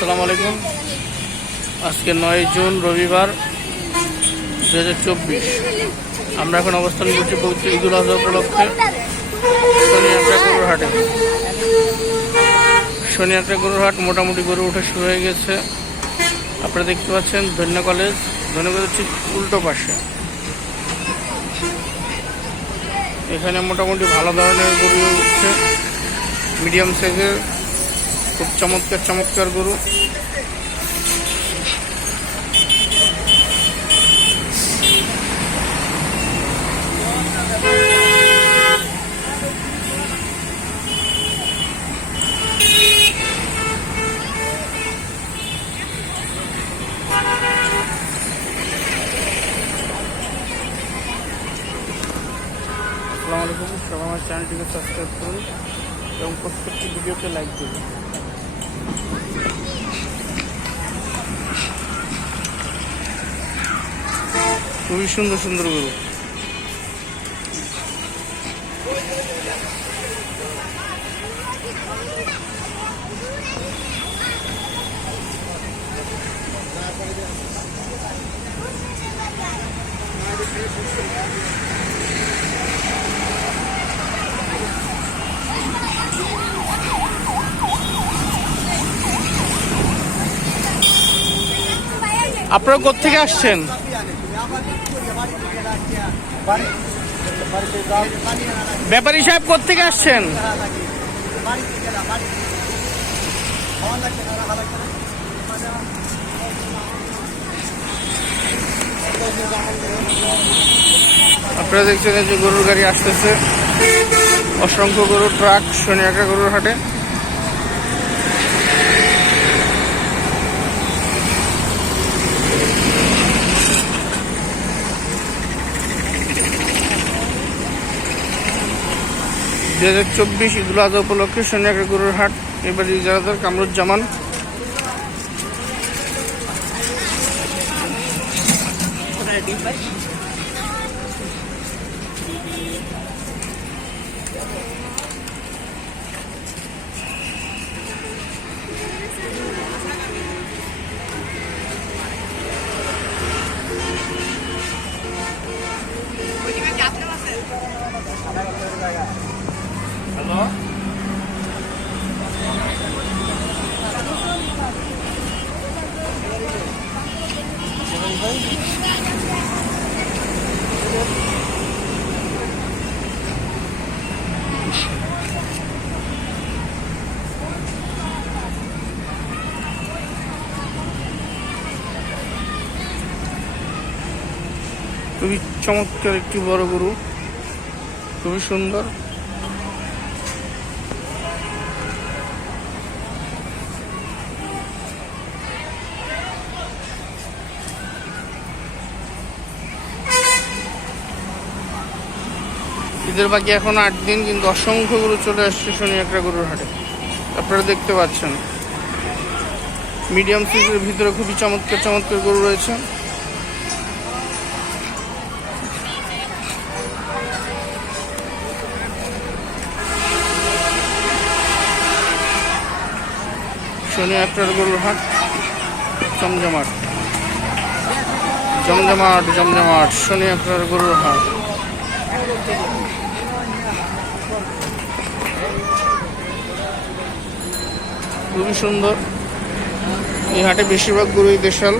আসসালামু আলাইকুম। আজকে 9 জুন রবিবার 2024। আমরা এখন অবস্থান করছি পবিত্র ঈদুল আজহা উপলক্ষে শনিয়াত্রা গরুর হাটে। শনিয়াত্রা গরুর হাট মোটামুটি গরু ওঠা শুরু হয়ে গেছে। আপনারা দেখতে পাচ্ছেন ধন্য কলেজ ঠিক উল্টো পাশে। এখানে মোটামুটি ভালো ধরনের গরু উঠছে, মিডিয়াম সাইজের, খুব চমৎকার গরু। আসসালামু আলাইকুম, সবাই আমার চ্যানেলটিকে সাবস্ক্রাইব করুন এবং প্রত্যেকটি ভিডিওকে লাইক করুন। খুবই সুন্দর গরু। আপনারা কোত্থেকে আসছেন? ব্যাপারী সাহেব কোত্থেকে আসছেন? আপনারা দেখছেন যে গরুর গাড়ি আসতেছে, অসংখ্য গরুর ট্রাক শনিয়াত্রা গরুর হাটে। ঈদুল আজহা উপলক্ষে শনিয়াত্রা গরুর হাট। এবার ইজারাদার কামরুজ্জামান। হ্যালো, খুবই চমৎকার একটি বড় গরু, খুবই সুন্দর। ঈদের বাকি এখন 8 দিন, কিন্তু অসংখ্য গরু চলে আসছে শনিয়াত্রা গরুর হাটে। আপনারা দেখতে পাচ্ছেন মিডিয়াম সাইজের ভিতরে খুবই চমৎকার গরু রয়েছে। শনিয়াত্রার গরুর হাট জমজমাট শনিয়াত্রার গরুর হাট। খুবই সুন্দর। এই হাটে বেশিরভাগ গরুই দেশাল।